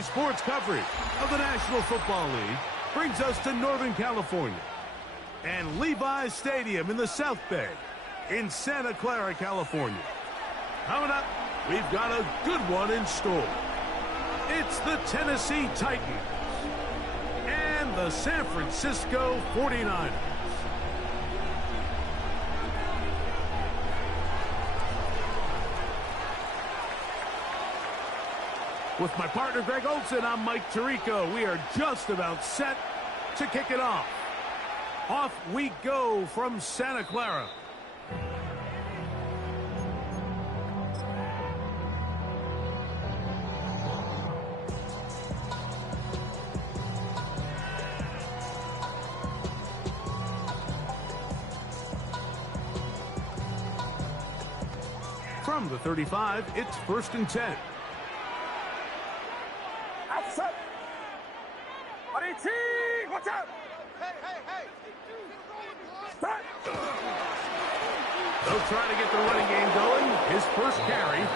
Today's sports coverage of the National Football League brings us to Northern California and Levi's Stadium in the South Bay in Santa Clara, California. Coming up, we've got a good one in store. It's the Tennessee Titans and the San Francisco 49ers. With my partner, Greg Olson, I'm Mike Tirico. We are just about set to kick it off. Off we go from Santa Clara. From the 35, it's 1st and 10. Set. Watch out! Hey! Start. They'll try to get the running game going. His first carry.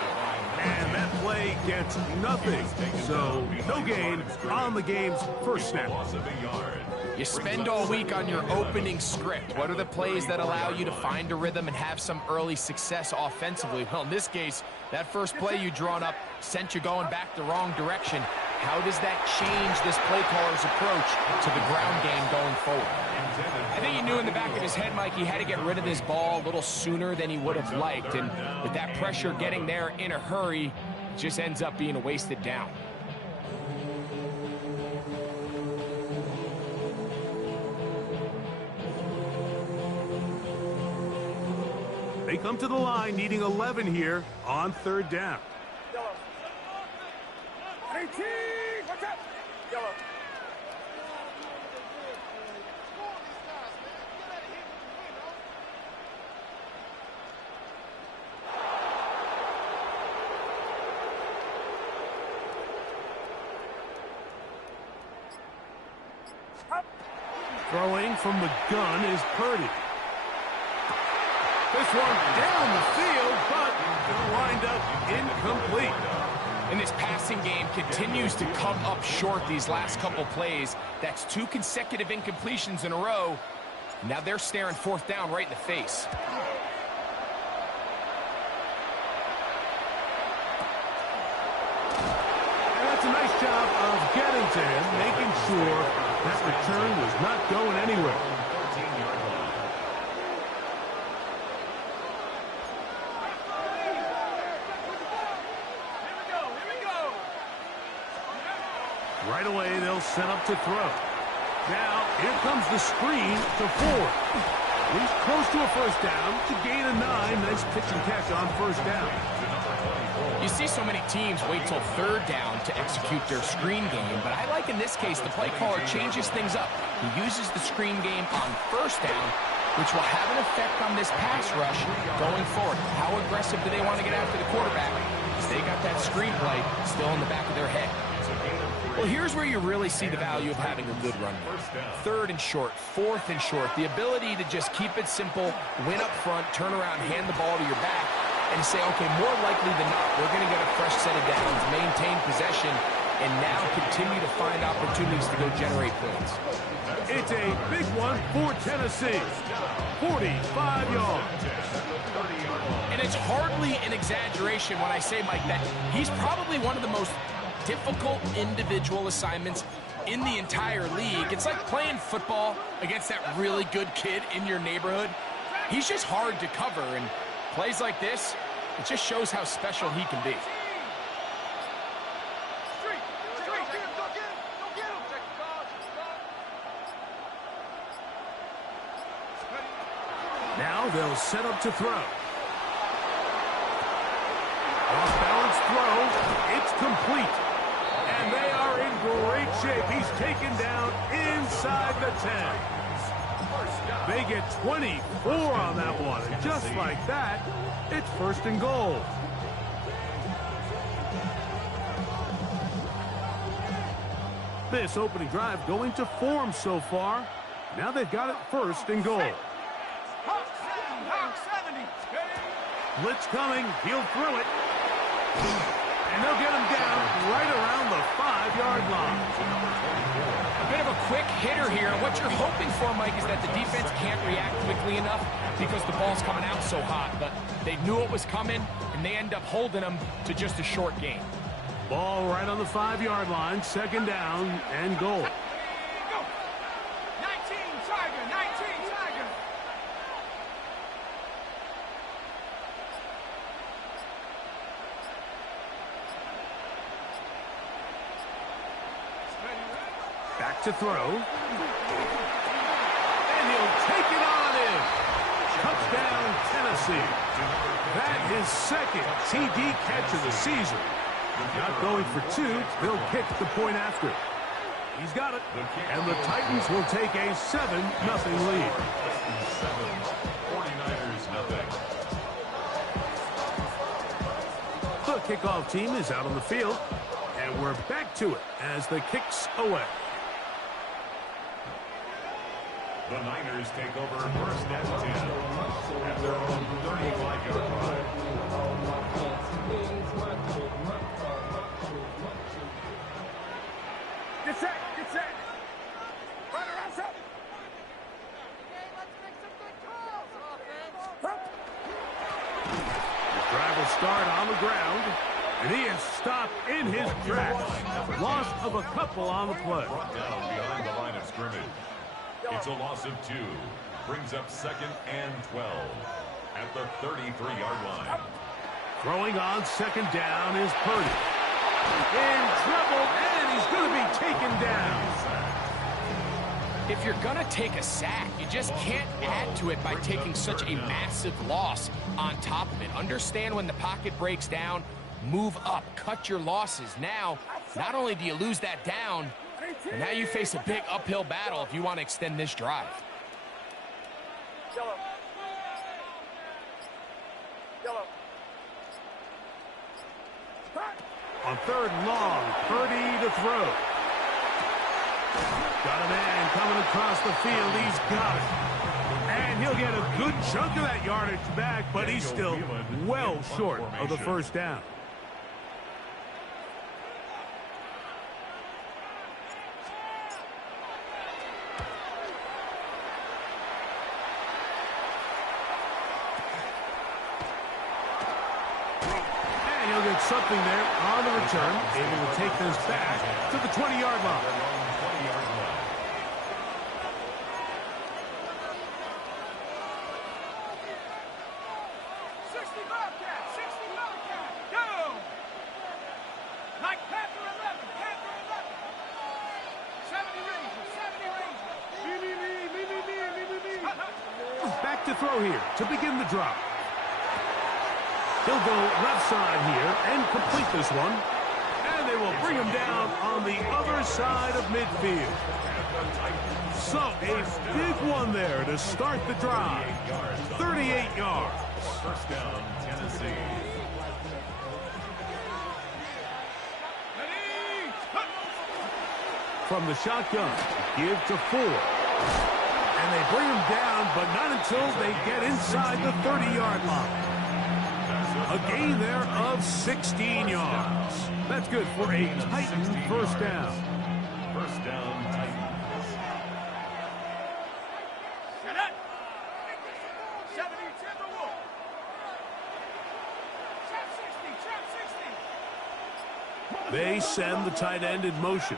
And that play gets nothing. So, no gain on the game's first snap. You spend all week on your opening script. What are the plays that allow you to find a rhythm and have some early success offensively? Well, in this case, that first play you drawn up sent you going back the wrong direction. How does that change this play caller's approach to the ground game going forward? I think he knew in the back of his head, Mike, he had to get rid of this ball a little sooner than he would have liked. And with that pressure getting there in a hurry, it just ends up being a wasted down. They come to the line needing 11 here on 3rd down. Watch out! Yellow. Throwing from the gun is Purdy. This one down the field, but it'll wind up incomplete. And this passing game continues to come up short these last couple plays. That's 2 consecutive incompletions in a row. Now they're staring 4th down right in the face. And that's a nice job of getting to him, making sure that return was not going anywhere. Right away, they'll set up to throw. Now, here comes the screen to Ford. He's close to a 1st down to gain a 9. Nice pitch and catch on 1st down. You see so many teams wait till 3rd down to execute their screen game, but I like in this case the play caller changes things up. He uses the screen game on 1st down, which will have an effect on this pass rush going forward. How aggressive do they want to get after the quarterback? Because they got that screenplay still in the back of their head. Well, here's where you really see the value of having a good run game. 3rd and short, 4th and short. The ability to just keep it simple, win up front, turn around, hand the ball to your back, and say, okay, more likely than not, we're going to get a fresh set of downs, maintain possession, and now continue to find opportunities to go generate points. It's a big one for Tennessee. 45 yards. And it's hardly an exaggeration when I say, Mike, that he's probably one of the most difficult individual assignments in the entire league. It's like playing football against that really good kid in your neighborhood. He's just hard to cover, and plays like this, it just shows how special he can be. Now they'll set up to throw. Off-balance throw. It's complete. And they are in great shape. He's taken down inside the 10. They get 24 on that one. And just like that, it's 1st and goal. This opening drive going to form so far. Now they've got it 1st and goal. Blitz coming. He'll throw it. And they'll get him down right around the 5. 5-yard line. A bit of a quick hitter here. What you're hoping for, Mike, is that the defense can't react quickly enough because the ball's coming out so hot. But they knew it was coming, and they end up holding them to just a short gain. Ball right on the 5-yard line. 2nd down and goal. Go. 19, Tiger. 19, Tiger. Back to throw. And he'll take it on in. Touchdown, Tennessee. That is 2nd TD catch of the season. Not going for 2. They'll kick the point after. He's got it. And the Titans will take a 7-0 lead. 49ers nothing. The kickoff team is out on the field. And we're back to it as the kick's away. The Niners take over 1st and 10 at their own 35-yard line. Get set. Get set. Run around up. The drive will start on the ground. And he is stopped in his tracks. Loss of a couple on the play. Brought down behind the line of scrimmage. It's a loss of 2. Brings up 2nd and 12 at the 33-yard line. Throwing on 2nd down is Purdy. In trouble, and he's going to be taken down. If you're going to take a sack, you just can't add to it by taking such a massive loss on top of it. Understand when the pocket breaks down, move up, cut your losses. Now, not only do you lose that down, but now you face a big uphill battle if you want to extend this drive. Yellow. Yellow. On 3rd and long, Purdy to throw. Got a man coming across the field. He's got it. And he'll get a good chunk of that yardage back, but he's still well short of the 1st down. Something there on the return, able to take this back to the 20-yard line. 20-yard line. Go! Like Panther 11, Panther 11. 70 Ranger. Back to throw here to begin the drive. He'll go left side here and complete this one. And they will bring him down on the other side of midfield. So a big one there to start the drive. 38 yards. 1st down, Tennessee. From the shotgun, give to Ford. And they bring him down, but not until they get inside the 30-yard line. A gain there of 16 yards. That's good for a Titan 1st down. 1st down, Titans. Shut up. 70 Timberwolves. Trap 60, trap 60. They send the tight end in motion.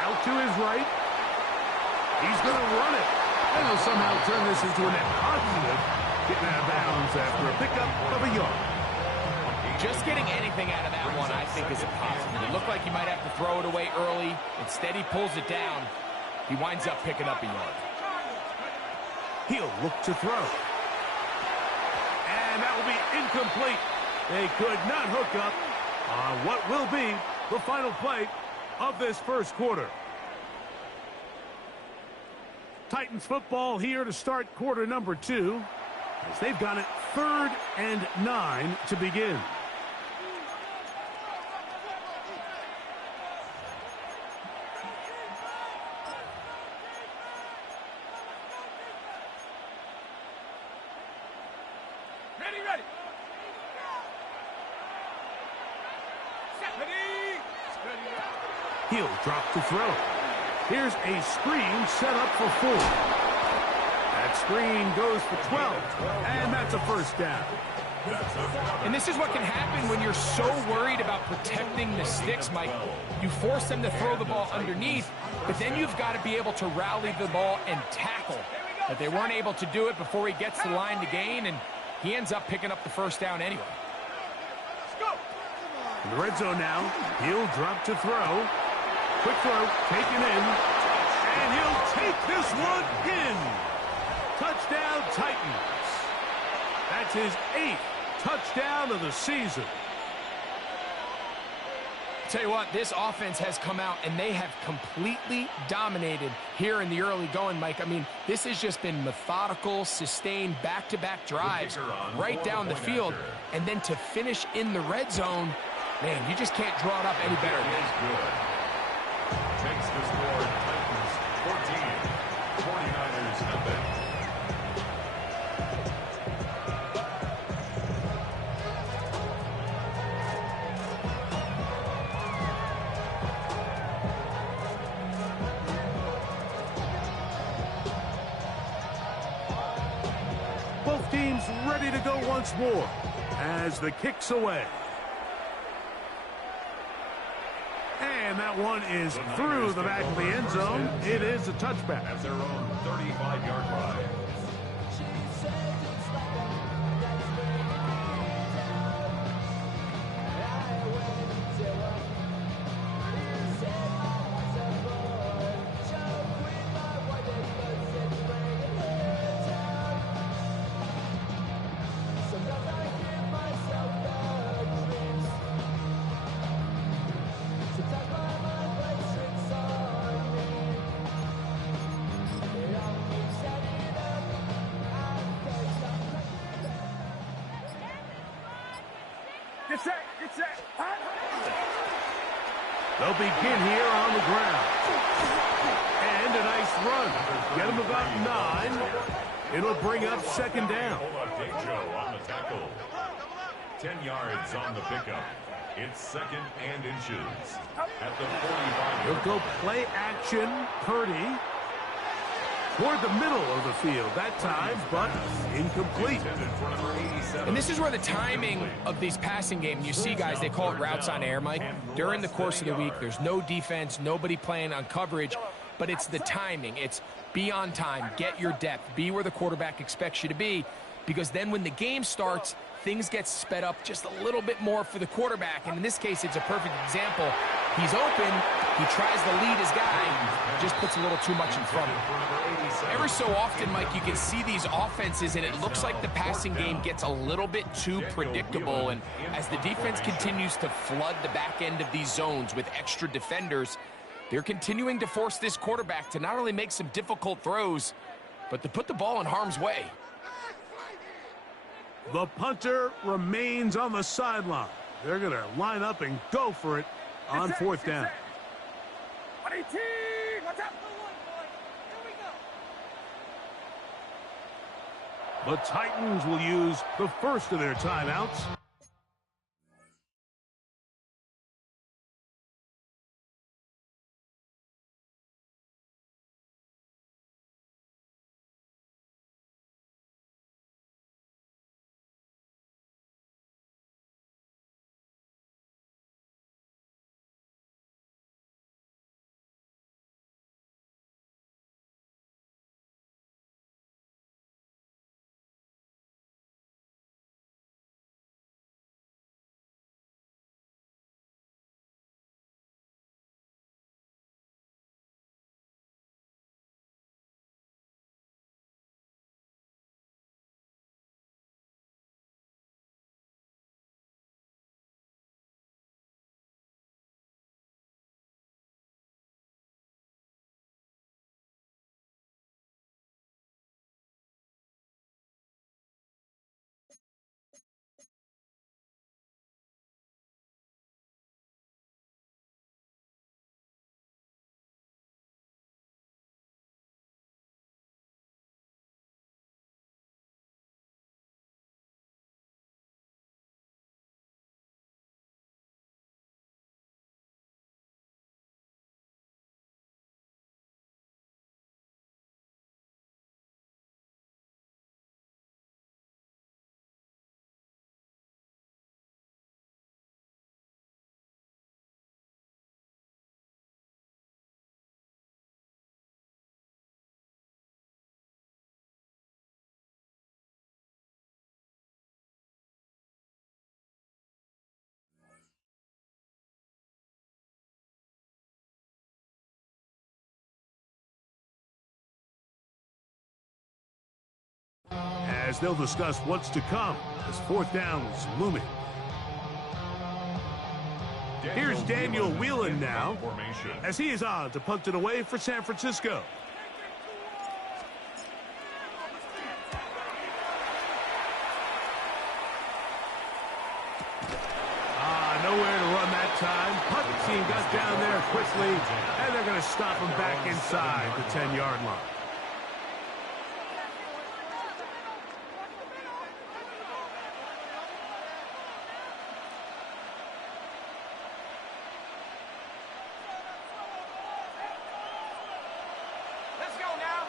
Out to his right. He's going to run it. And he'll somehow turn this into a net positive. Getting out of bounds after a pickup of a yard. Just getting anything out of that one, I think, is a positive. It looked like he might have to throw it away early. Instead, he pulls it down. He winds up picking up a yard. He'll look to throw. And that will be incomplete. They could not hook up on what will be the final play of this 1st quarter. Titans football here to start quarter number 2. As they've got it 3rd and 9 to begin. Ready, ready. He'll drop to throw. Here's a screen set up for 4. That screen goes for 12, and that's a first down. And this is what can happen when you're so worried about protecting the sticks, Mike. You force them to throw the ball underneath, but then you've got to be able to rally the ball and tackle. But they weren't able to do it before he gets the line to gain, and he ends up picking up the first down anyway. In the red zone now, he'll drop to throw. Quick throw, taken in, and he'll take this one in. Touchdown, Titans. That's his 8th touchdown of the season. Tell you what, this offense has come out and they have completely dominated here in the early going, Mike. I mean, this has just been methodical, sustained, back-to-back drives right down the field. And then to finish in the red zone, man, you just can't draw it up any better than that. Takes the score, Titans 14, 49ers nothing. Both teams ready to go once more as the kick's away. And that one is through the back of the end zone. It is a touchback. At their own 35-yard line. Get set, get set. They'll begin here on the ground. And a nice run. Get them about 9. It'll bring up second down. Hold on, Joe on the tackle. 10 yards on the pickup. It's second and inches. At the 45. He'll go play action. Purdy. Toward the middle of the field that time, but incomplete. And this is where the timing of these passing games, you see, guys, they call it routes on air, Mike. During the course of the week, there's no defense, nobody playing on coverage, but it's the timing. It's be on time, get your depth, be where the quarterback expects you to be, because then when the game starts, things get sped up just a little bit more for the quarterback. And in this case, it's a perfect example. He's open, he tries to lead his guy, just puts a little too much in front of him. Every so often, Mike, you can see these offenses, and it looks like the passing game gets a little bit too predictable. And as the defense continues to flood the back end of these zones with extra defenders, they're continuing to force this quarterback to not only make some difficult throws, but to put the ball in harm's way. The punter remains on the sideline. They're going to line up and go for it on fourth down. 118, watch out. The Titans will use the first of their timeouts. as they'll discuss what's to come as fourth down is looming. Here's Daniel Whelan now as he is on to punt it away for San Francisco. Nowhere to run that time. Punt team got down there quickly, and they're going to stop him back inside the 10-yard line. Let's go now.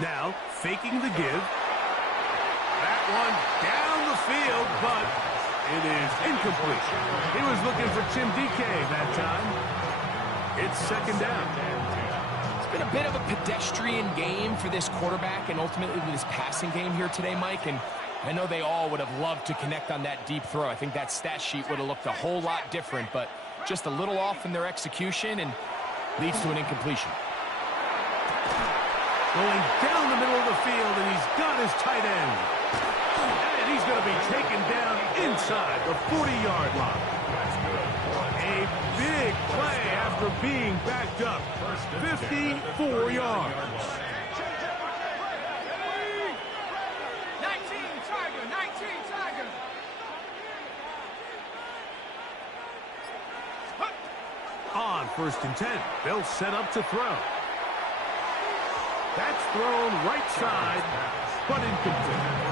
Now, faking the give. That one down the field, but it is incomplete. He was looking for Tim DK that time. It's second down. It's been a bit of a pedestrian game for this quarterback and ultimately with his passing game here today, Mike. And I know they all would have loved to connect on that deep throw. I think that stat sheet would have looked a whole lot different, but just a little off in their execution and leads to an incompletion. Going down the middle of the field, and he's got his tight end. And he's going to be taken down inside the 40-yard line. A big play after being backed up. 54 yards. 19 Tiger. On first and 10, they'll set up to throw. That's thrown right side, but incomplete.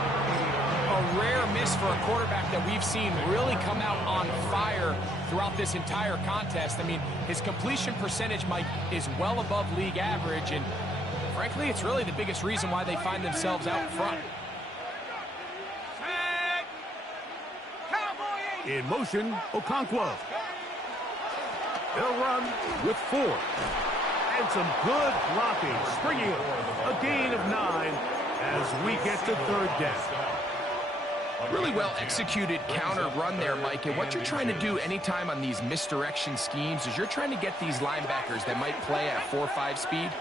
A rare miss for a quarterback that we've seen really come out on fire throughout this entire contest. I mean, his completion percentage, Mike, is well above league average, and frankly, it's really the biggest reason why they find themselves out front. In motion, Okonkwo. They'll run with 4. And some good blocking, springing a gain of 9 as we get to third down. Really well executed counter run there, Mike. And what you're trying to do anytime on these misdirection schemes is you're trying to get these linebackers that might play at 4.5 speed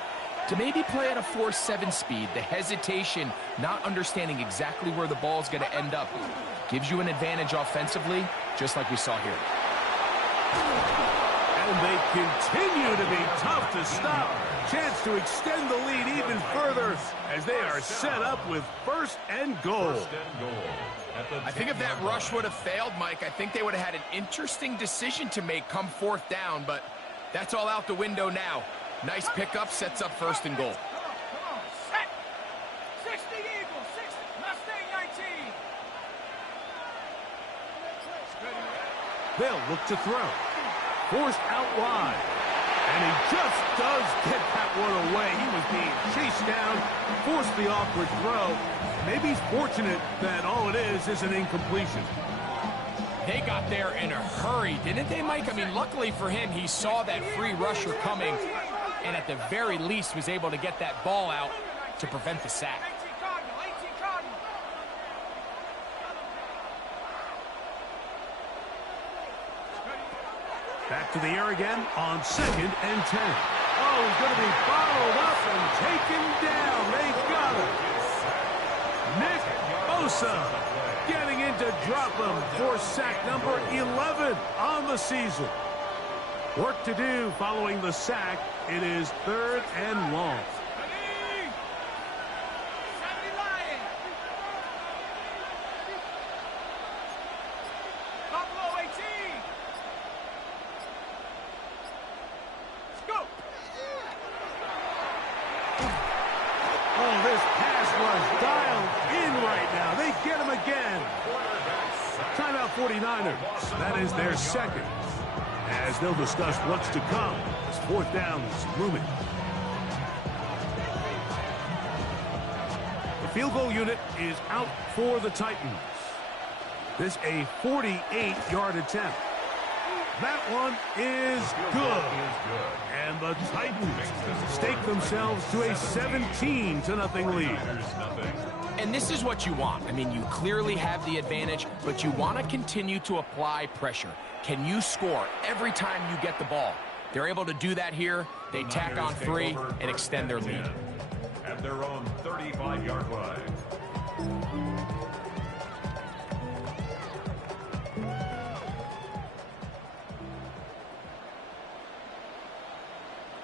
to maybe play at a 4.7 speed. The hesitation, not understanding exactly where the ball is going to end up, gives you an advantage offensively, just like we saw here. And they continue to be tough to stop. Chance to extend the lead even further as they are set up with first and goal. I think if that rush would have failed, Mike, I think they would have had an interesting decision to make come fourth down, but that's all out the window now. Nice pickup, sets up first and goal. Come on, set. 60 Eagles, 60, Mustang 19. They'll look to throw. Forced out wide. And he just does get that one away. He was being chased down, forced the awkward throw. Maybe he's fortunate that all it is an incompletion. They got there in a hurry, didn't they, Mike? I mean, luckily for him, he saw that free rusher coming and at the very least was able to get that ball out to prevent the sack. 18 Cardinal. Back to the air again on second and 10. Oh, he's going to be bottled up and taken down. They got him. Nick Bosa getting in to drop him for sack number 11 on the season. Work to do following the sack. It is third and long. 70 Lion. Buffalo 18. Let's go. Oh, this pass was dialed in right now. They get him again. Timeout 49ers. That is their second. As they'll discuss what's to come as fourth down is looming. The field goal unit is out for the Titans. This a 48-yard attempt. That one is good. And the Titans stake themselves to a 17-0 lead. And this is what you want. I mean, you clearly have the advantage, but you want to continue to apply pressure. Can you score every time you get the ball? They're able to do that here. They tack on 3 and extend their lead. at their own 35-yard line.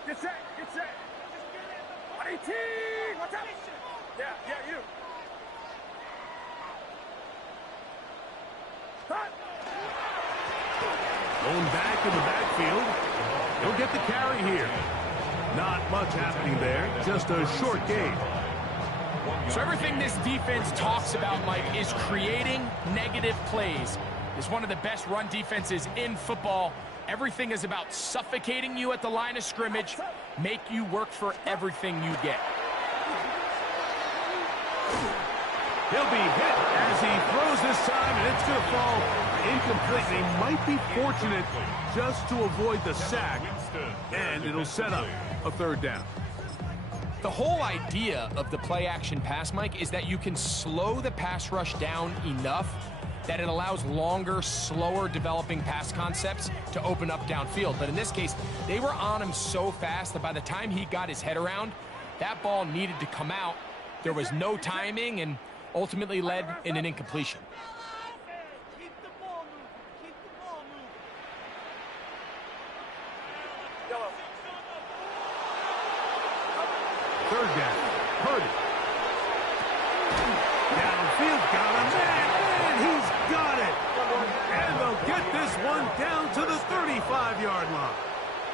Get set, get set. 118, what's up? Yeah, you. Cut. Going back in the backfield. He'll get the carry here. Not much happening there. Just a short gain. So everything this defense talks about, Mike, is creating negative plays. It's one of the best run defenses in football. Everything is about suffocating you at the line of scrimmage, make you work for everything you get. He'll be hit as he throws this time, and it's going to fall incomplete. They might be fortunate just to avoid the sack, and it'll set up a third down. The whole idea of the play-action pass, Mike, is that you can slow the pass rush down enough that it allows longer, slower developing pass concepts to open up downfield. But in this case, they were on him so fast that by the time he got his head around, that ball needed to come out. There was no timing and ultimately led in an incompletion. Keep the ball moving. Keep the ball moving. Yellow. Third down. Purdy. Downfield, got him, and he's got it. And they'll get this one down to the 35-yard line.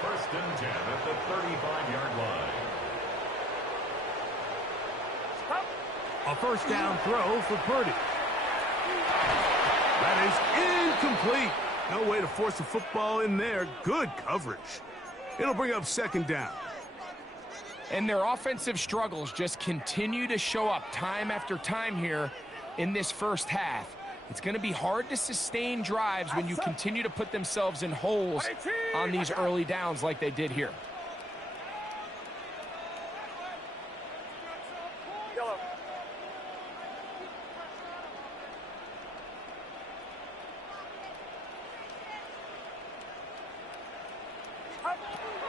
First and 10 at the 35-yard line. A first down throw for Purdy. That is incomplete. No way to force the football in there. Good coverage. It'll bring up second down. And their offensive struggles just continue to show up time after time here in this first half. It's going to be hard to sustain drives when you continue to put themselves in holes on these early downs like they did here.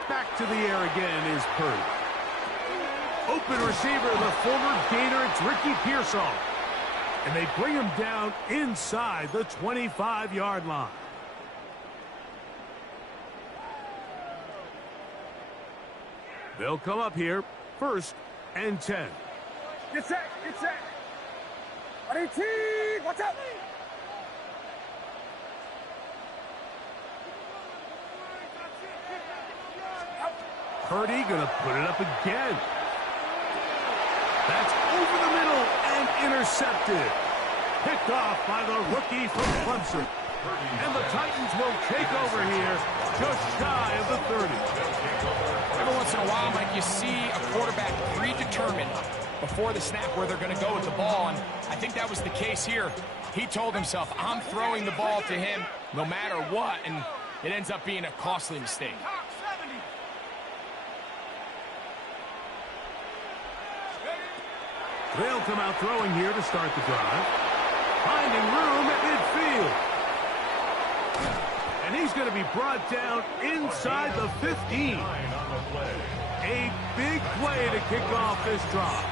Back to the air again is Purdy. Open receiver, the former Gator, it's Ricky Pearsall. And they bring him down inside the 25-yard line. They'll come up here, first and 10. Get set, get set. 118, what's up? Purdy gonna put it up again. That's over the middle and intercepted. Picked off by the rookie from Clemson. And the Titans will take over here just shy of the 30. Every once in a while, Mike, you see a quarterback predetermined before the snap where they're going to go with the ball, and I think that was the case here. He told himself, I'm throwing the ball to him no matter what, and it ends up being a costly mistake. They'll come out throwing here to start the drive. Finding room at midfield. And he's going to be brought down inside the 15. A big play to kick off this drive.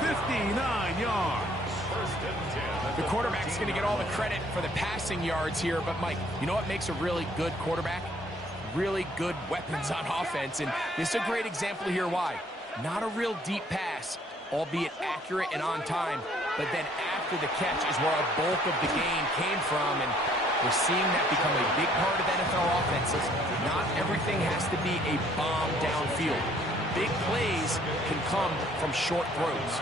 59 yards. The quarterback's going to get all the credit for the passing yards here, but Mike, you know what makes a really good quarterback? Really good weapons on offense, and this is a great example here why. Not a real deep pass, albeit accurate and on time, but then after the catch is where a bulk of the gain came from, and we're seeing that become a big part of NFL offenses. Not everything has to be a bomb downfield. Big plays can come from short throws.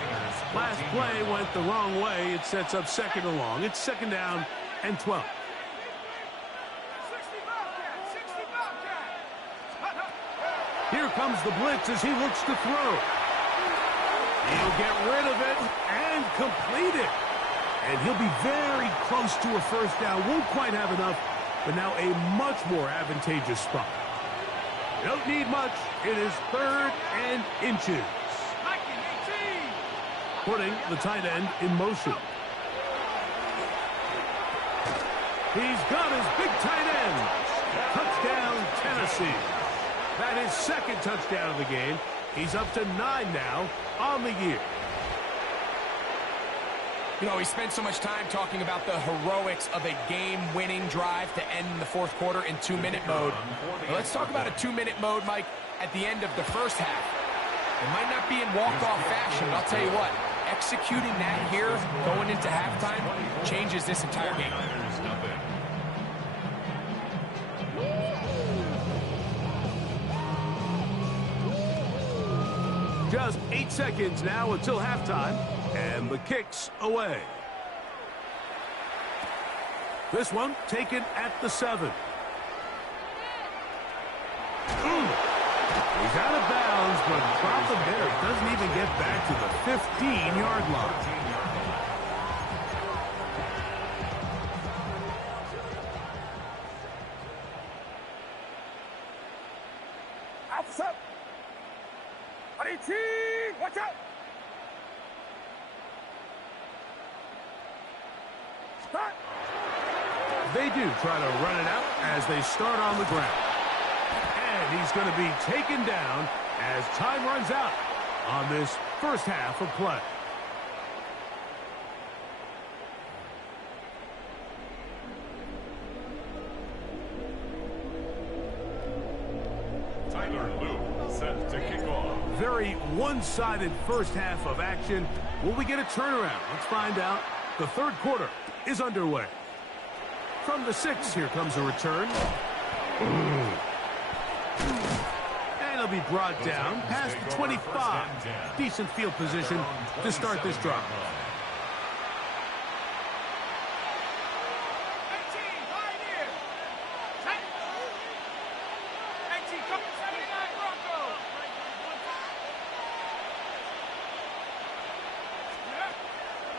Last play went the wrong way. It sets up second and long. It's second down and 12. Here comes the blitz as he looks to throw. He'll get rid of it and complete it. And he'll be very close to a first down. Won't quite have enough, but now a much more advantageous spot. Don't need much. It is third and inches. Putting the tight end in motion. He's got his big tight end. Touchdown, Tennessee. That is second touchdown of the game. He's up to 9 now on the year. You know, we spent so much time talking about the heroics of a game-winning drive to end the fourth quarter in 2-minute mode. Well, let's talk about a 2-minute mode, Mike, at the end of the first half. It might not be in walk-off fashion, but I'll tell you what, executing that here going into halftime changes this entire game. Just 8 seconds now until halftime, and the kick's away. This one taken at the 7. He's out of bounds, but problem there doesn't even get back to the 15-yard line. Outside. Watch out. Start. They do try to run it out as they start on the ground. And he's going to be taken down as time runs out on this first half of play. Set to kick off. Very one-sided first half of action. Will we get a turnaround? Let's find out. The third quarter is underway. From the 6, here comes a return. And he'll be brought down past the 25. Decent field position to start this drive.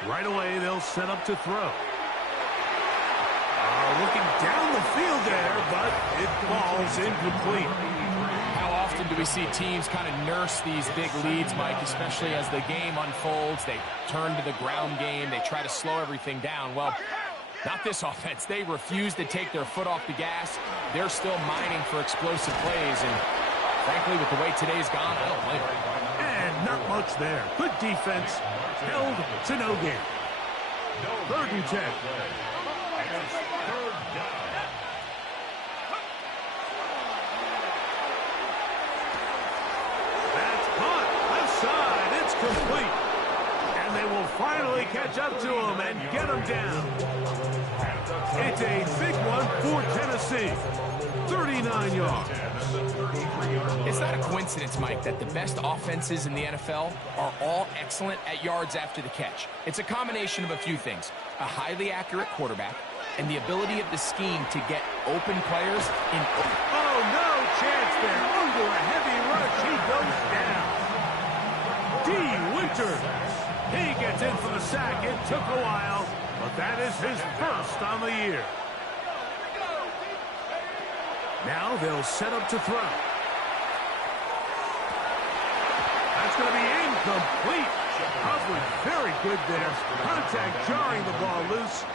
Right away, they'll set up to throw. Looking down the field there, but it falls incomplete. How often do we see teams kind of nurse these big leads, Mike, especially as the game unfolds? They turn to the ground game. They try to slow everything down. Well, not this offense. They refuse to take their foot off the gas. They're still mining for explosive plays, and frankly, with the way today's gone, I don't blame them. And not much there. Good defense. Held to no gain. 3rd and 10. That's caught. Left side. It's complete. And they will finally catch up to him and get him down. It's a big one for Tennessee. 39 yards. It's not a coincidence, Mike, that the best offenses in the NFL are all excellent at yards after the catch. It's a combination of a few things. A highly accurate quarterback and the ability of the scheme to get open players in. Oh, no chance there. Under a heavy rush, he goes down. D. Winters. He gets in for the sack. It took a while, but that is his first on the year. Now they'll set up to throw. That's going to be incomplete. Coverage very good there. Contact jarring the ball loose.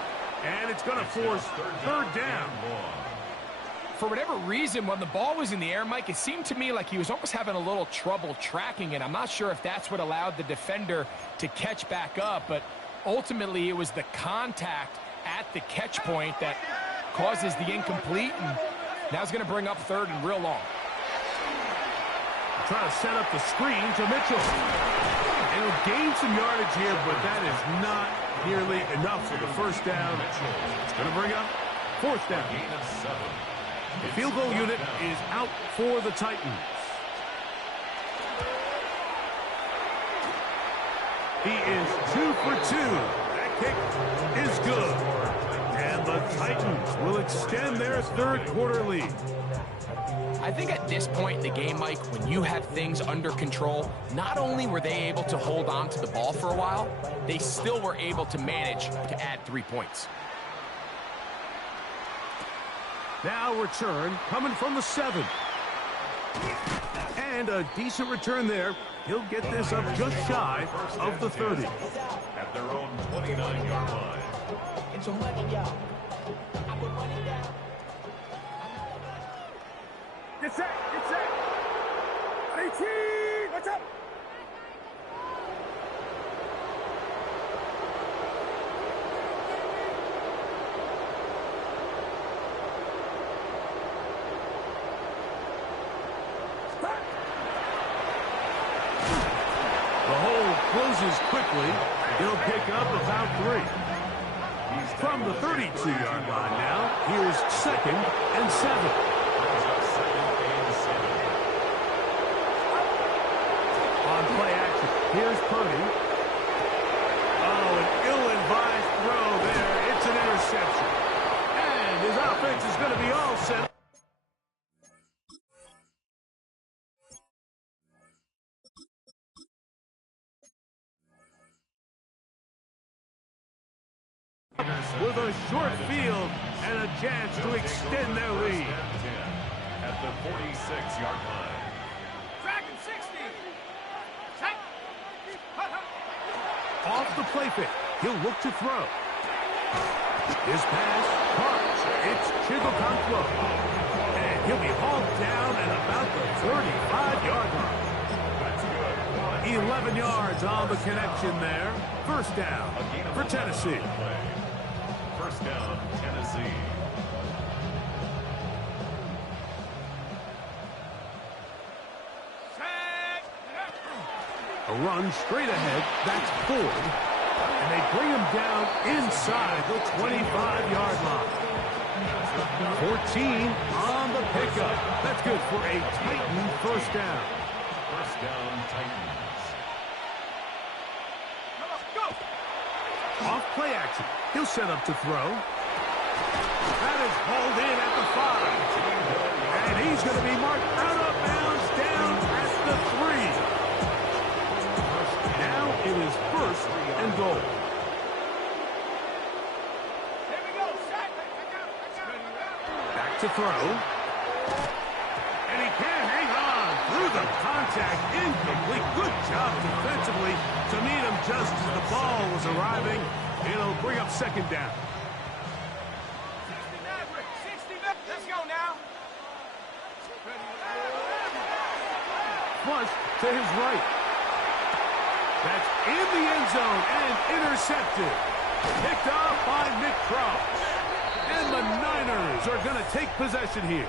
And it's going to force 3rd down. For whatever reason, when the ball was in the air, Mike, it seemed to me like he was almost having a little trouble tracking it. I'm not sure if that's what allowed the defender to catch back up, but ultimately it was the contact at the catch point that causes the incomplete, and now it's going to bring up 3rd and real long. Trying to set up the screen to Mitchell. And he'll gain some yardage here, but that is not nearly enough for the first down. It's going to bring up 4th down. The field goal unit is out for the Titans. He is 2 for 2. That kick is good. And the Titans will extend their 3rd quarter lead. I think at this point in the game, Mike, when you have things under control, not only were they able to hold on to the ball for a while, they still were able to manage to add 3 points. Now return coming from the 7. And a decent return there. He'll get this up just shy of the 30. At their own 29-yard line. Get your money, y'all. I put money down. Get set. 18. Watch out. closes quickly. He'll pick up about 3. From the 32-yard line now, here's 2nd and 7. On play action, here's Purdy. Oh, an ill-advised throw there. It's an interception. And his offense is going to be all set. With a short field and a chance to extend their lead. At the 46-yard line. Dragon 60. Check. Off the play fake, he'll look to throw. His pass caught. It's Chigokankwo. And he'll be hauled down at about the 35-yard line. 11 yards on the connection there. First down for Tennessee. First down, Tennessee. A run straight ahead. That's Ford. And they bring him down inside the 25-yard line. 14 on the pickup. That's good for a Titan first down. First down, Titans. Off play action. He'll set up to throw. That is hauled in at the 5. And he's going to be marked out of bounds down at the 3. Now it is 1st and goal. Here we go. Set. Back to throw. And he can't hang on through the contact. Incomplete. Good job defensively to meet him just as the ball was arriving. It'll bring up 2nd down. 60 Maverick. 60 Maverick. Let's go now. Flush to his right. That's in the end zone and intercepted. Picked off by Nick Cross. And the Niners are going to take possession here.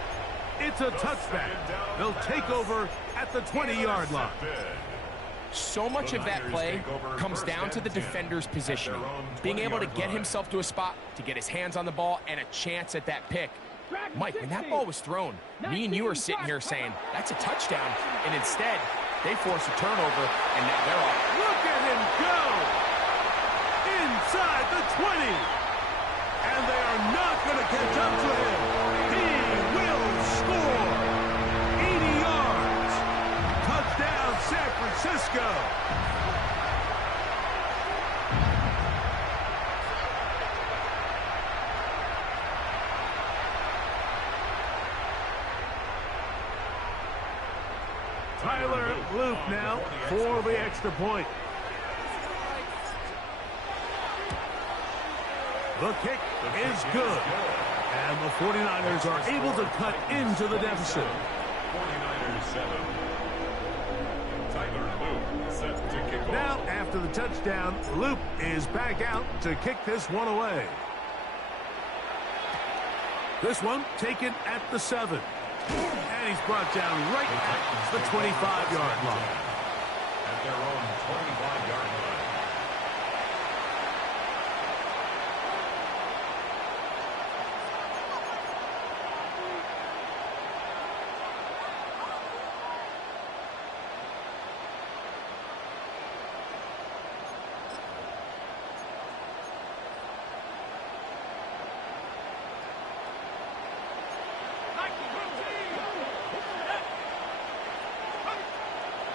It's a touchback. They'll take over at the 20-yard line. So much of that play comes down to the defender's positioning. Being able to get himself to a spot, to get his hands on the ball, and a chance at that pick. Mike, when that ball was thrown, me and you are sitting here saying, that's a touchdown. And instead, they force a turnover, and now they're off. Look at him go! Inside the 20. And they are not going to catch up to him. He will score. 80 yards. Touchdown, San Francisco. Tyler Loop now for the extra point. The kick is good. And the 49ers are able to cut into the deficit. 49ers 7. Tyler Loop set to kick off. Now, after the touchdown, Loop is back out to kick this one away. This one taken at the 7. And he's brought down right at the 25-yard line. At their own 25-yard line.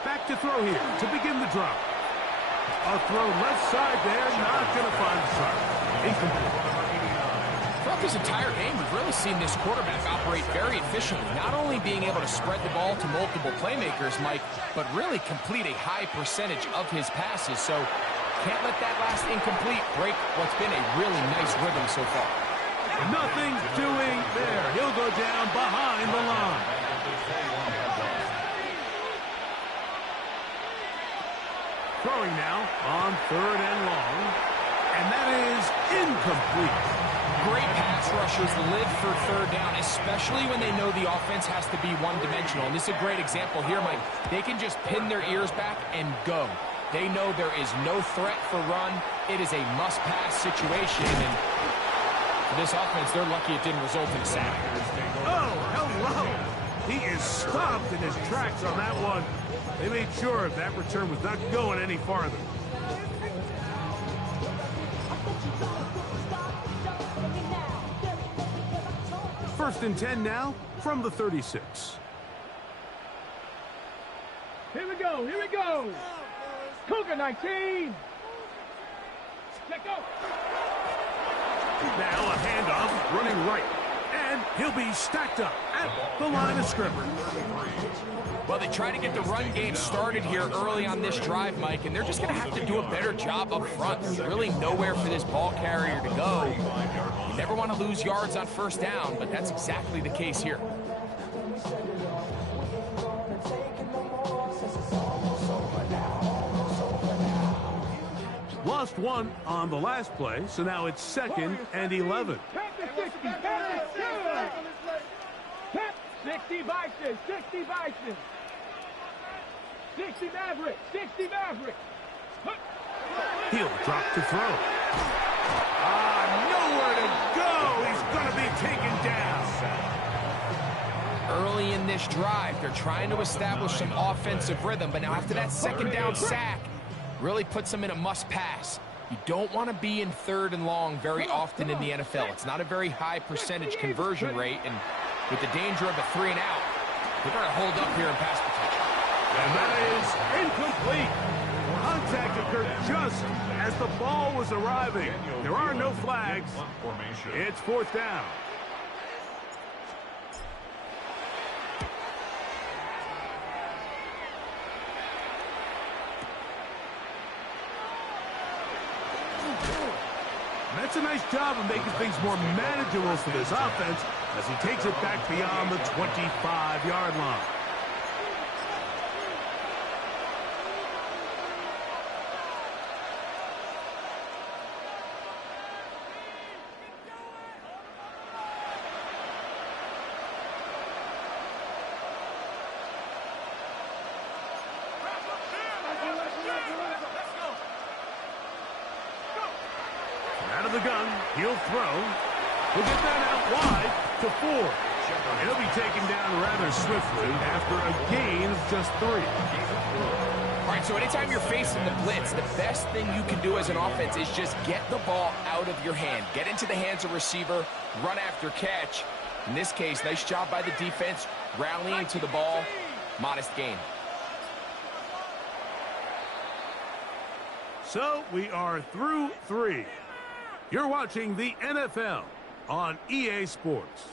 Back to throw here to begin the drop. A throw left side there, not going to find the target. Incomplete. Throughout this entire game, we've really seen this quarterback operate very efficiently, not only being able to spread the ball to multiple playmakers, Mike, but really complete a high percentage of his passes. So can't let that last incomplete break what's been a really nice rhythm so far. Nothing doing there. He'll go down behind the line. Throwing now on 3rd and long. And that is incomplete. Great pass rushers live for 3rd down, especially when they know the offense has to be one-dimensional. And this is a great example here, Mike. They can just pin their ears back and go. They know there is no threat for run. It is a must-pass situation, and for this offense, they're lucky it didn't result in a sack. Oh, hello! He is stopped in his tracks on that one. They made sure that return was not going any farther. First and 10 now from the 36. Here we go, here we go. Cougar 19. Let go. Now a handoff running right. And he'll be stacked up at the line of scrimmage. Well, they try to get the run game started here early on this drive, Mike, and they're just going to have to do a better job up front. There's really nowhere for this ball carrier to go. You never want to lose yards on first down, but that's exactly the case here. Lost one on the last play, so now it's 2nd and 11. 60 Bison, 60 Bison. 60 Maverick, 60 Maverick. He'll drop to throw. Nowhere to go. He's going to be taken down. Early in this drive, they're trying to establish some offensive rhythm, but now after that second down sack, really puts them in a must-pass. You don't want to be in 3rd and long very often in the NFL. It's not a very high percentage conversion rate, and with the danger of a 3 and out, they're going to hold up here in pass protection. And that is incomplete. Contact occurred just as the ball was arriving. There are no flags. It's 4th down. That's a nice job of making things more manageable for this offense as he takes it back beyond the 25-yard line. Out of the gun, he'll throw. He'll get that out wide to Ford. And he'll be taken down rather swiftly after a gain of just 3. All right, so anytime you're facing the blitz, the best thing you can do as an offense is just get the ball out of your hand. Get into the hands of receiver, run after catch. In this case, nice job by the defense, rallying to the ball, modest gain. So we are through 3. You're watching the NFL on EA Sports.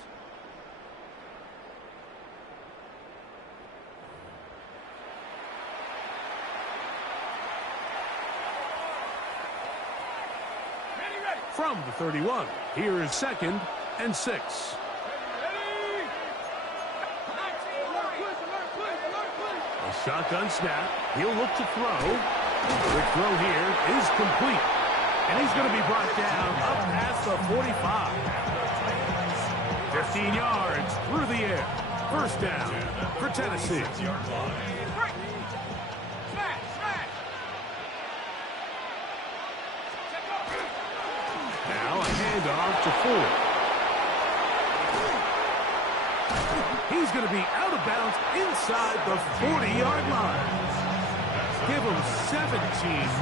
From the 31, here is 2nd and 6. A shotgun snap. He'll look to throw. The throw here is complete. And he's going to be brought down up past the 45. 15 yards through the air. First down for Tennessee. Now a handoff to Ford. He's going to be out of bounds inside the 40-yard line. Give them 17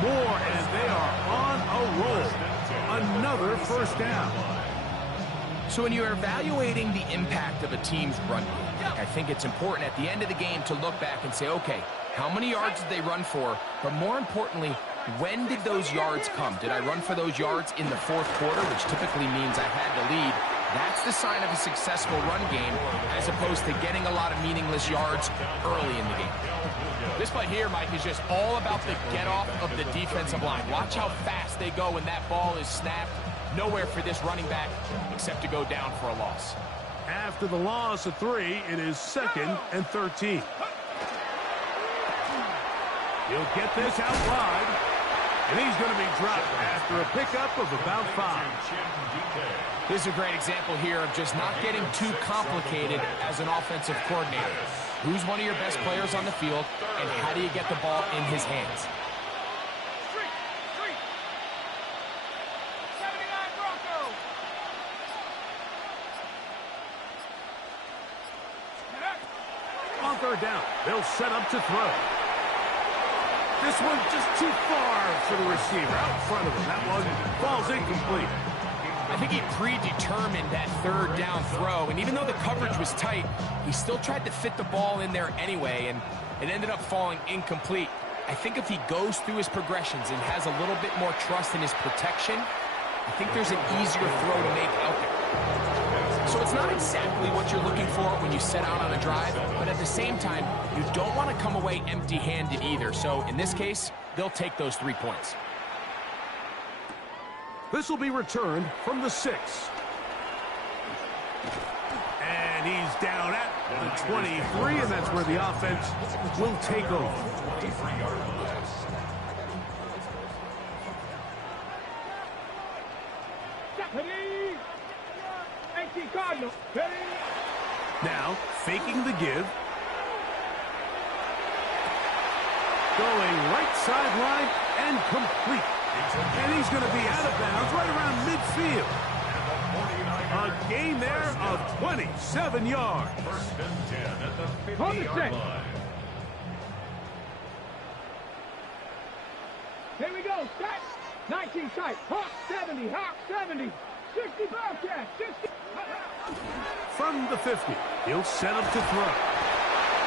more, and they are on a roll. Another first down. So when you're evaluating the impact of a team's run game, I think it's important at the end of the game to look back and say, okay, how many yards did they run for? But more importantly, when did those yards come? Did I run for those yards in the 4th quarter, which typically means I had the lead? That's the sign of a successful run game, as opposed to getting a lot of meaningless yards early in the game. This play here, Mike, is just all about the get-off of the defensive line. Watch how fast they go when that ball is snapped. Nowhere for this running back except to go down for a loss. After the loss of 3, it is 2nd and 13. He'll get this out wide, and he's going to be dropped after a pickup of about 5. This is a great example here of just not getting too complicated as an offensive coordinator. Who's one of your best players on the field, and how do you get the ball in his hands? On third down, they'll set up to throw. This one just too far for the receiver. Out in front of him. That one falls incomplete. I think he predetermined that third down throw, and even though the coverage was tight, he still tried to fit the ball in there anyway, and it ended up falling incomplete. I think if he goes through his progressions and has a little bit more trust in his protection, I think there's an easier throw to make out there. So it's not exactly what you're looking for when you set out on a drive, but at the same time, you don't want to come away empty-handed either. So in this case, they'll take those 3 points. This will be returned from the 6. And he's down at the 23, and that's where the offense will take over. Now, faking the give. Going right sideline and complete. And he's going to be out of bounds right around midfield. A gain there of 27 yards. First and 10 at the 50-yard line. Here we go. Set. 19 tight. Hawk 70. Hawk 70. 60 Bobcat. 60. From the 50, he'll set up to throw.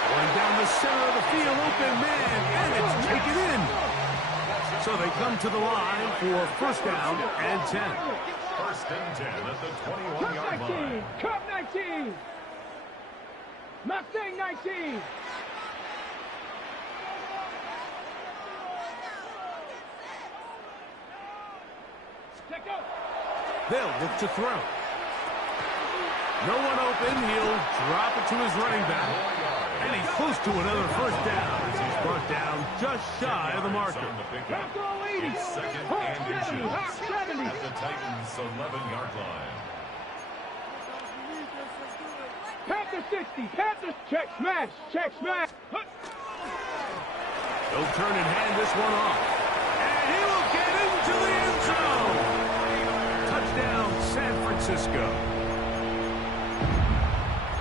Going down the center of the field, open man, and it's taken in. So they come to the line for first down and 10. First and 10 at the 21-yard line. Cup 19. Mustang 19. Check out. They'll look to throw. No one open. He'll drop it to his running back. And he's close to another first down as he's brought down just shy of the marker. It's second and inches at the Titans' 11-yard line. Panther 60. Panther check smash. Check smash. He'll turn and hand this one off. And he will get into the end zone. Touchdown, San Francisco.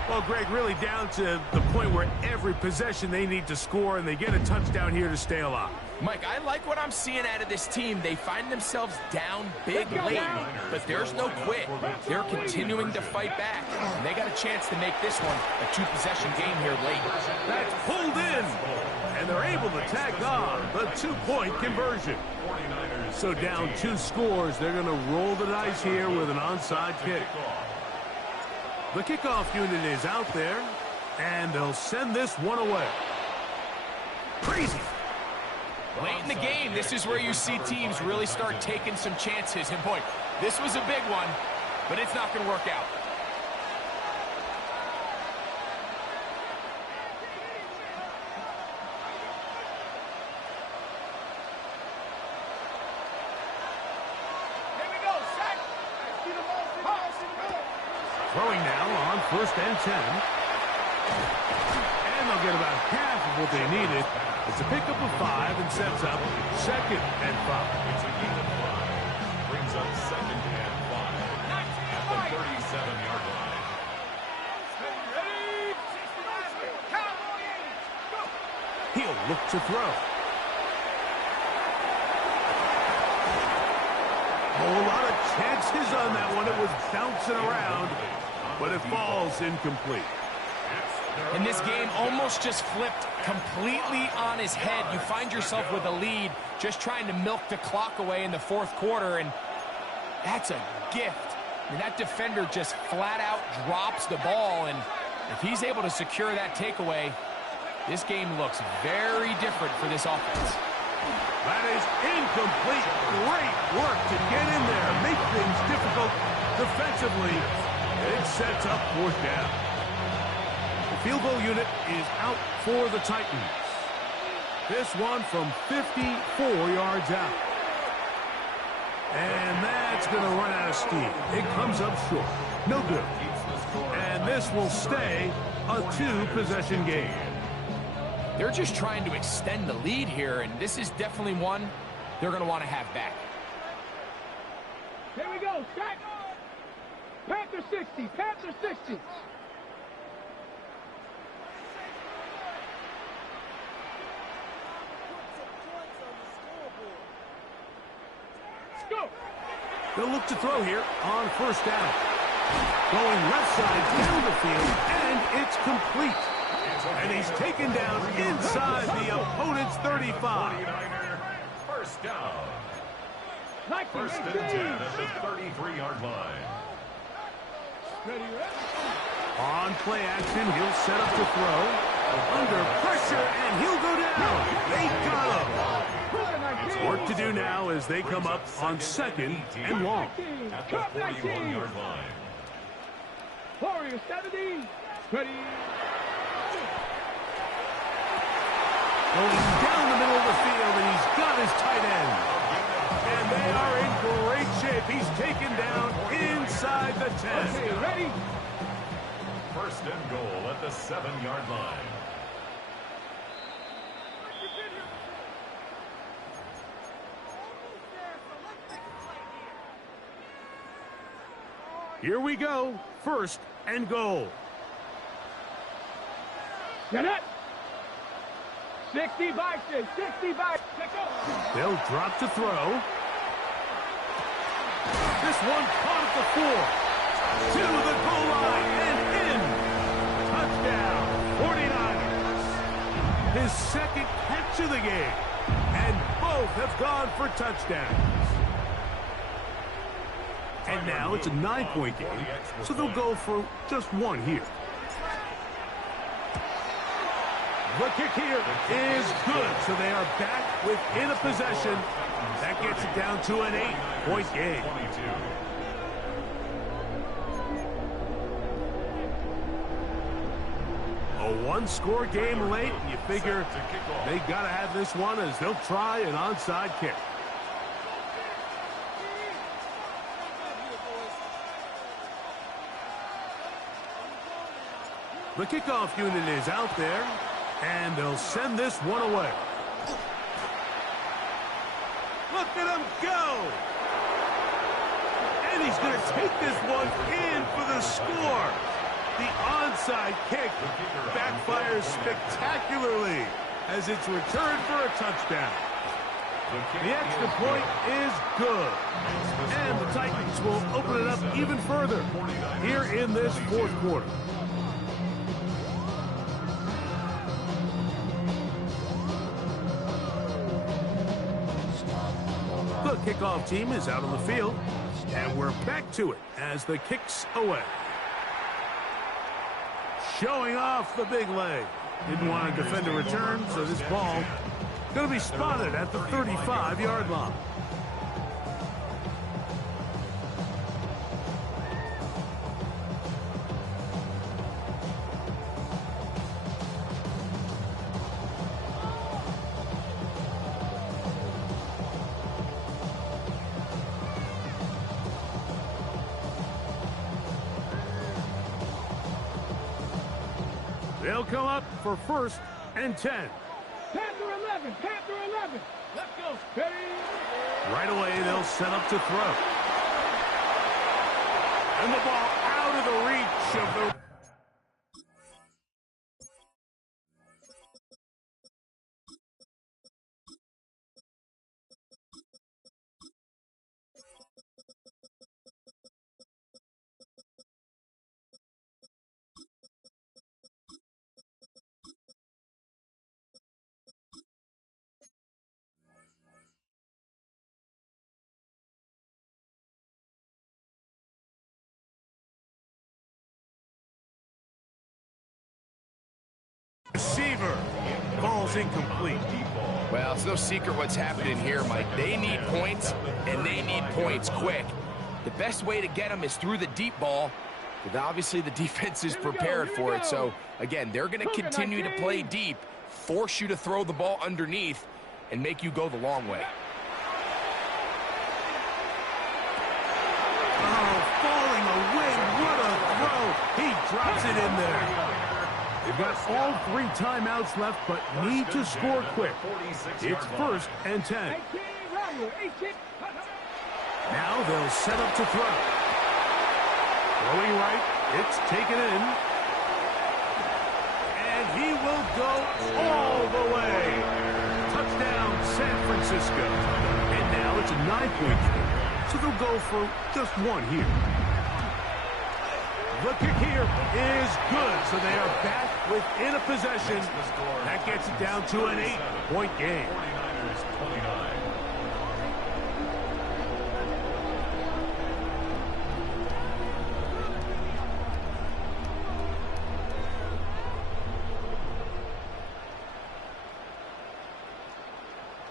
Well, Greg, really down to the point where every possession they need to score, and they get a touchdown here to stay alive. Mike, I like what I'm seeing out of this team. They find themselves down big late, but there's no quit. They're continuing to fight back, and they got a chance to make this one a two-possession game here late. That's pulled in, and they're able to tack on the two-point conversion. So down 2 scores, they're going to roll the dice here with an onside kick. The kickoff unit is out there, and they'll send this one away. Crazy. Late in the game, this is where you see teams really start taking some chances. And boy, this was a big one, but it's not going to work out. Throwing now on first and 10. And they'll get about half of what they needed. It's a pickup of 5 and sets up second and 5. It's a gain of 5. Brings up second and 5 at the 37-yard line. He'll look to throw. A whole lot of chances on that one. It was bouncing around, but it falls incomplete. And this game almost just flipped completely on his head. You find yourself with a lead, just trying to milk the clock away in the fourth quarter, and that's a gift. I mean, that defender just flat out drops the ball, and if he's able to secure that takeaway, this game looks very different for this offense. That is incomplete. Great work to get in there, make things difficult defensively. It sets up fourth down. The field goal unit is out for the Titans. This one from 54 yards out. And that's going to run out of steam. It comes up short. No good. And this will stay a 2-possession game. They're just trying to extend the lead here, and this is definitely one they're going to want to have back. Here we go. Set. Panther 60. Panther 60. They'll look to throw here on first down. Going left side down the field, and it's complete. And he's taken down inside the opponent's 35. First down. 19, First and 10 at the 33-yard line. Ready, On play action, he'll set up to throw. Under pressure, and he'll go down. They got him. Work to do now as they come up on second and long. At the 41-yard line. Warrior 70. Ready. Going down the middle of the field, and he's got his tight end. And they are in great shape. He's taken down inside the 10. Okay, ready. First and goal at the 7-yard line. Here we go. First and goal. Get it. 60 by 6. 60 by 6. They'll drop to throw. This one caught at the 4. To the goal line and in. Touchdown, 49ers. His second catch of the game. And both have gone for touchdowns. And now it's a 9-point game, so they'll go for just one here. The kick here is good, so they are back within a possession. That gets it down to an 8-point game. A one-score game late, you figure they got to have this one as they'll try an onside kick. The kickoff unit is out there, and they'll send this one away. Look at him go! And he's going to take this one in for the score. The onside kick backfires spectacularly as it's returned for a touchdown. The extra point is good. And the Titans will open it up even further here in this fourth quarter. The kickoff team is out on the field, and we're back to it as the kick's away. Showing off the big leg. Didn't want to defend a return, so this ball going to be spotted at the 35-yard line. They'll come up for first and 10. Panther 11. Panther 11. Let's go. Ready. Right away, they'll set up to throw. And the ball out of the reach of the... Receiver falls incomplete. Well, it's no secret what's happening here, Mike. They need points, and they need points quick. The best way to get them is through the deep ball, but obviously the defense is prepared for it. So, again, they're going to continue to play deep, force you to throw the ball underneath, and make you go the long way. Oh, falling away. What a throw. He drops it in there. They've got all 3 timeouts left, but need to score quick. It's first and 10. Now they'll set up to throw. Throwing right, it's taken in. And he will go all the way. Touchdown, San Francisco. And now it's a 9-point game. so they'll go for just one here. The kick here is good, so they are back within a possession. That gets it down to an 8-point game. 49ers 29.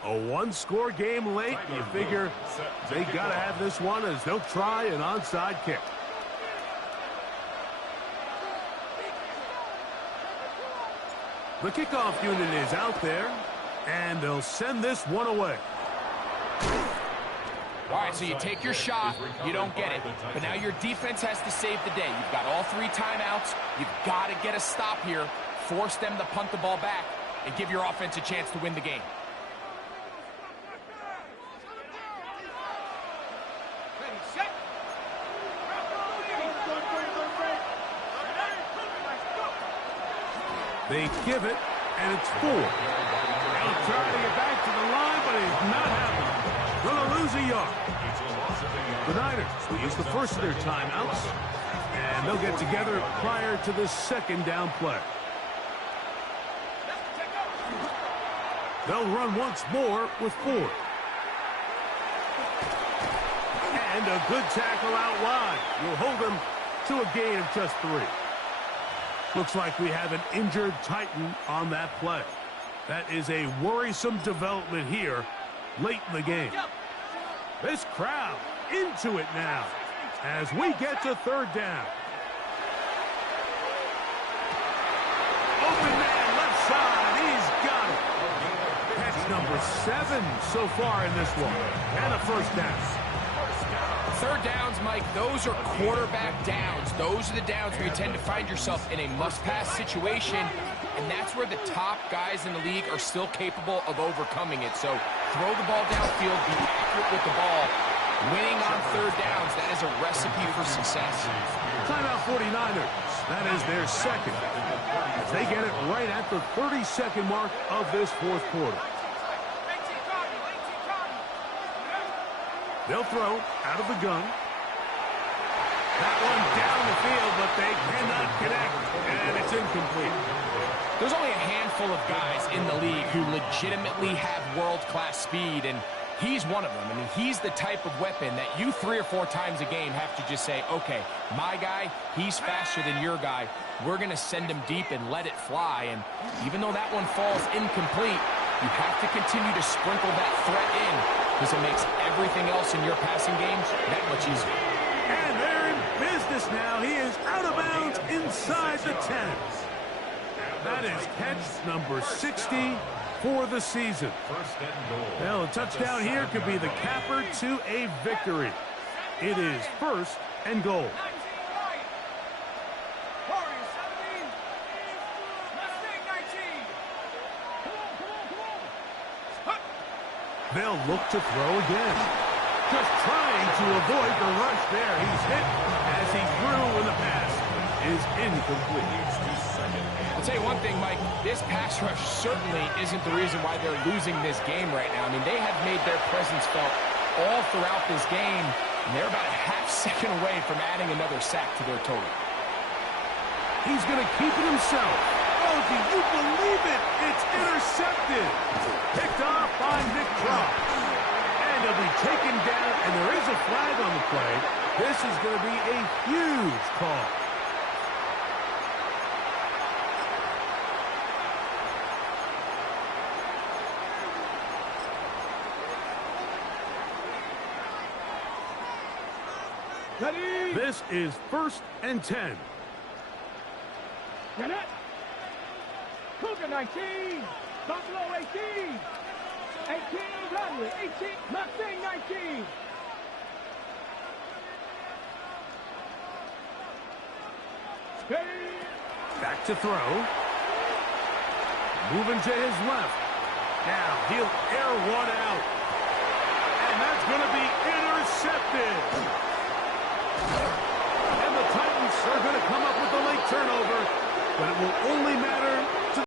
A one-score game late. You figure they got to have this one as they'll try an onside kick. The kickoff unit is out there, and they'll send this one away. All right, so you take your shot, you don't get it. But now your defense has to save the day. You've got all 3 timeouts. You've got to get a stop here, force them to punt the ball back, and give your offense a chance to win the game. They give it, and it's 4. They'll try to get back to the line, but it's not happening. Going to lose a yard. The Niners will use the first of their timeouts, and they'll get together prior to the second down play. They'll run once more with 4. And a good tackle out wide. Will hold them to a gain of just 3. Looks like we have an injured Titan on that play. That is a worrisome development here late in the game. This crowd into it now as we get to 3rd down. Open man left side. He's got it. Catch number 7 so far in this one. And a first down. 3rd downs, Mike, those are quarterback downs. Those are the downs where you tend to find yourself in a must-pass situation, and that's where the top guys in the league are still capable of overcoming it. So throw the ball downfield, be accurate with the ball. Winning on 3rd downs, that is a recipe for success. Timeout 49ers. That is their second. As they get it right at the 30-second mark of this 4th quarter. They'll throw out of the gun. That one down the field, but they cannot connect, and it's incomplete. There's only a handful of guys in the league who legitimately have world-class speed, and he's one of them. I mean, he's the type of weapon that you 3 or 4 times a game have to just say, okay, my guy, he's faster than your guy. We're going to send him deep and let it fly, and even though that one falls incomplete, you have to continue to sprinkle that threat in, because it makes everything else in your passing game that much easier. And they're in business now. He is out of bounds inside the 10. That is catch number 60 for the season. Well, a touchdown here could be the capper to a victory. It is 1st and goal. They'll look to throw again. Just trying to avoid the rush there. He's hit as he threw, and the pass is incomplete. I'll tell you one thing, Mike. This pass rush certainly isn't the reason why they're losing this game right now. I mean, they have made their presence felt all throughout this game, and they're about a half second away from adding another sack to their total. He's going to keep it himself. Oh, do you believe it? It's intercepted. Picked off by Nick Cross. And he'll be taken down, and there is a flag on the play. This is going to be a huge call. Ready? This is 1st and 10. Get it. Cougar 19. Buffalo 18. 18 Bradley. 18 Mustang 19. Steady. Back to throw. Moving to his left. Now he'll air one out. And that's going to be intercepted.